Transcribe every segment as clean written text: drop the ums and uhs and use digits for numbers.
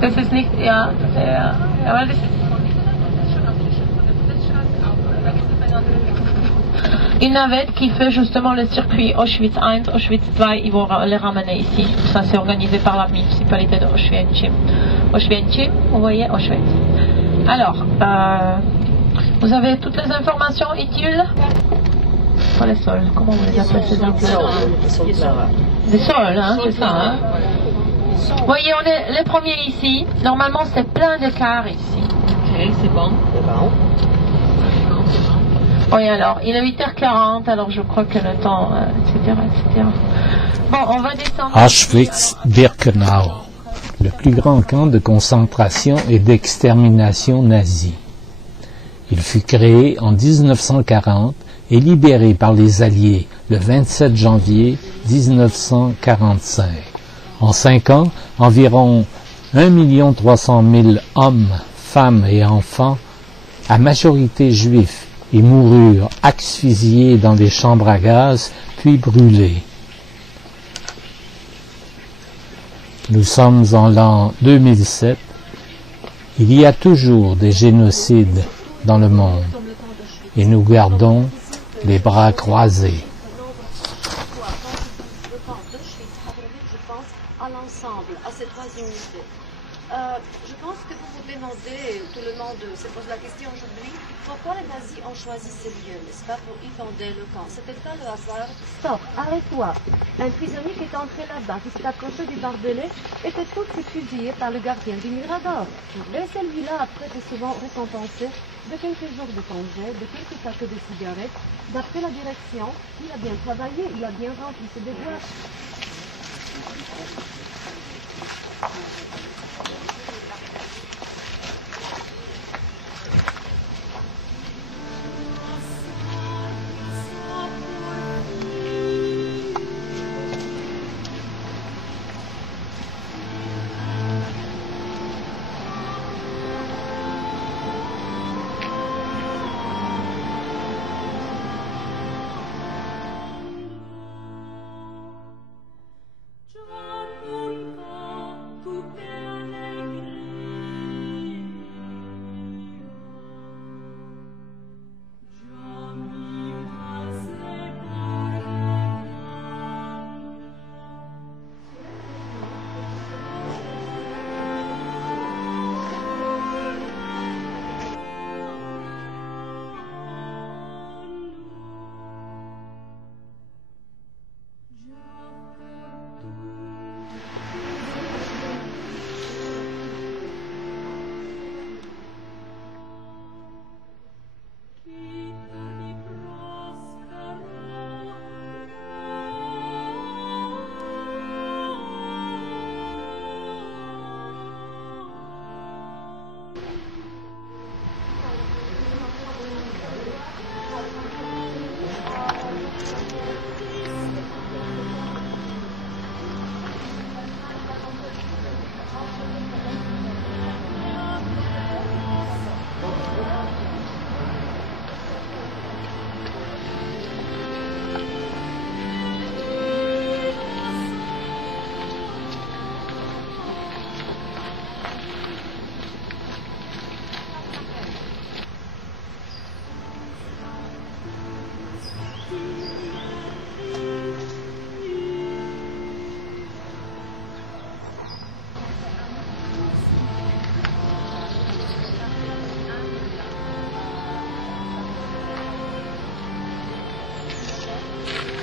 Das ist nicht, ja, ja, aber das ist une navette qui fait justement le circuit Auschwitz I, Auschwitz II, ils vont les ramener ici. Ça c'est organisé par la municipalité de Auschwitz. Auschwitz, vous voyez, Auschwitz. Alors, vous avez toutes les informations utiles? Pas les sols, comment on les appelle ces emplois? Les sols, hein, c'est ça, hein? Vous voyez, on est les premiers ici. Normalement, c'est plein de cars ici. Ok, c'est bon. C'est bon. Oui, alors, il est 8h40, alors je crois que le temps, etc., etc. Bon, on va descendre. Auschwitz-Birkenau, le plus grand camp de concentration et d'extermination nazie. Il fut créé en 1940 et libéré par les Alliés le 27 janvier 1945. En 5 ans, environ 1 300 000 hommes, femmes et enfants, à majorité juifs, et moururent asphyxiés dans des chambres à gaz, puis brûlés. Nous sommes en l'an 2007. Il y a toujours des génocides dans le monde, et nous gardons les bras croisés. Je pense que vous vous demandez, tout le monde se pose la question aujourd'hui, pourquoi les nazis ont choisi ce lieu, n'est-ce pas, pour y fonder le camp? C'était pas le hasard. Stop, arrête-toi. Un prisonnier qui est entré là-bas, qui s'est approché du barbelé, était tout de suite fusillé par le gardien du Mirador. Et celui-là, après, est souvent récompensé de quelques jours de congé, de quelques paquets de cigarettes. D'après la direction, il a bien travaillé, il a bien rempli ses devoirs.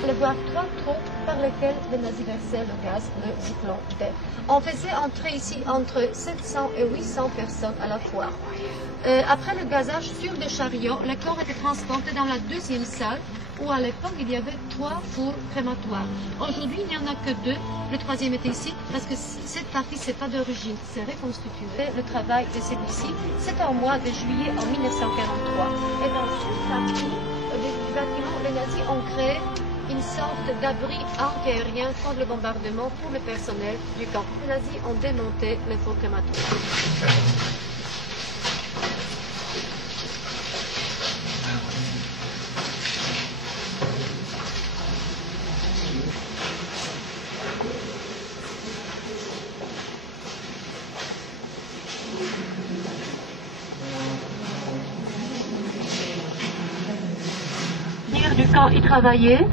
Le voir 3 trous par lesquels les nazis versaient le gaz, le zyklon D. On faisait entrer ici entre 700 et 800 personnes à la fois. Après le gazage sur des chariots, les corps étaient transportés dans la deuxième salle où à l'époque il y avait 3 fours crématoires. Aujourd'hui il n'y en a que 2. Le troisième était ici parce que cette partie c'est pas d'origine, c'est reconstitué. Le travail de celui-ci, c'est au mois de juillet en 1943. Et dans cette partie du bâtiment, les nazis ont créé une sorte d'abri anti-aérien contre le bombardement pour le personnel du camp. Les nazis ont démonté le four crématoire. du camp, ils travaillaient.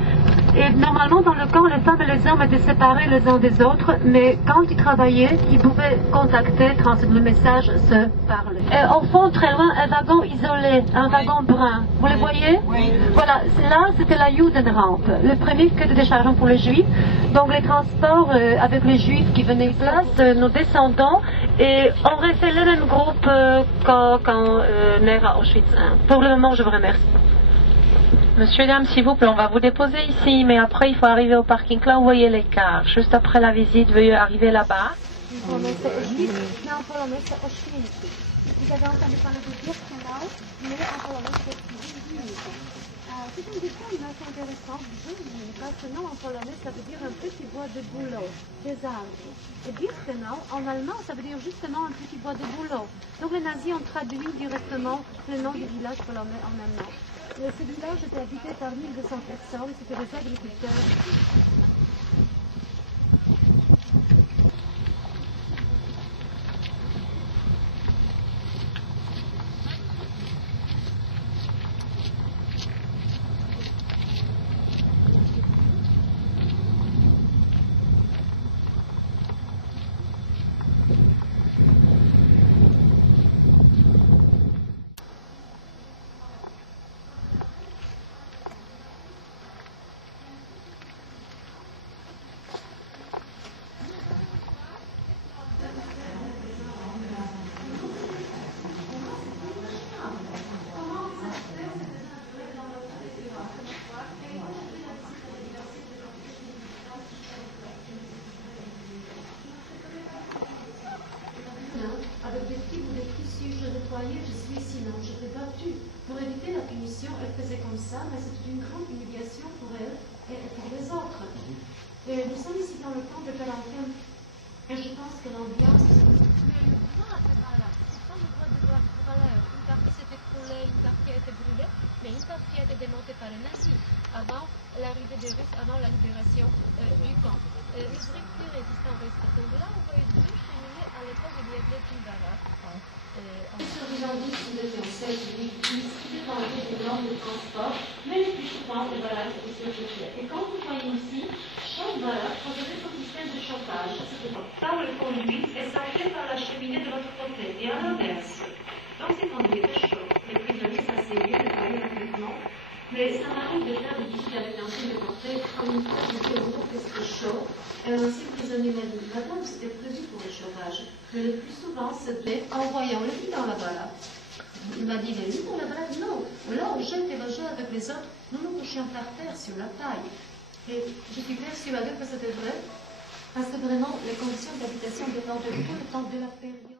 Et normalement, dans le camp, les femmes et les hommes étaient séparés les uns des autres, mais quand ils travaillaient, ils pouvaient contacter, transmettre le message, se parler. Et au fond, très loin, un wagon isolé, un wagon brun. Vous les voyez? Oui. Voilà, là, c'était la Judenrampe, le premier quai de déchargement pour les Juifs. Donc, les transports avec les Juifs qui venaient de place, nous descendons, et on restait le même groupe quand on est à Auschwitz I. Pour le moment, je vous remercie. Monsieur, dames, s'il vous plaît, on va vous déposer ici, mais après, il faut arriver au parking. Là, vous voyez les cars. Juste après la visite, veuillez arriver là-bas. Vous avez entendu parler de Birkenau, mais en polonais, c'est Wilnik. C'est une définition intéressante, parce que non, en polonais, ça veut dire un petit bois de bouleau, des arbres. Et Birkenau, en allemand, ça veut dire justement un petit bois de bouleau. Donc les nazis ont traduit directement le nom du village polonais en allemand. Ce village était habité par 1200 personnes, c'était des agriculteurs. Avec des fibres de tissu, je nettoyais, je suis sinon, j'étais battue. Pour éviter la punition, elle faisait comme ça, mais c'était une grande humiliation pour elle et pour les autres. Et nous sommes ici dans le camp de Valentin, et je pense que l'ambiance... Mais le droit de valeur, c'est pas le droit de valeur. Une partie s'est écroulée, une partie a été brûlée, mais une partie a été démontée par les nazis avant l'arrivée des Russes, avant la libération du camp. Les structures existantes restent. Donc là, on voit deux cheminées à l'époque il y avait une baraque. Surveillant du cinéma en 16 8, ils distribuent dans des normes de transport, mais le plus souvent des baraques qui se reflètent. Et quand vous voyez ici, chaque baraque possédait son système de chauffage, par le conduit et sortait par la cheminée de l'autre côté, et à l'inverse. Donc ces conduits étaient chauds. Les prisonniers s'asseyaient, nettoyaient rapidement. Mais ça m'arrive de faire des visites avec l'ancien de portrait, comme une fois, je me dis, oh, qu'est-ce que chaud. Et l'ancien prisonnier m'a dit, madame, c'était prévu pour le chauffage. Mais le plus souvent, c'était en voyant le lit dans la balade. Il m'a dit, le lit dans la balade, non. Là, on jette et rejette avec les autres, nous nous couchions par terre sur la paille. Et je suis persuadée que c'était vrai, parce que vraiment, les conditions d'habitation dépendaient tout le temps de la période.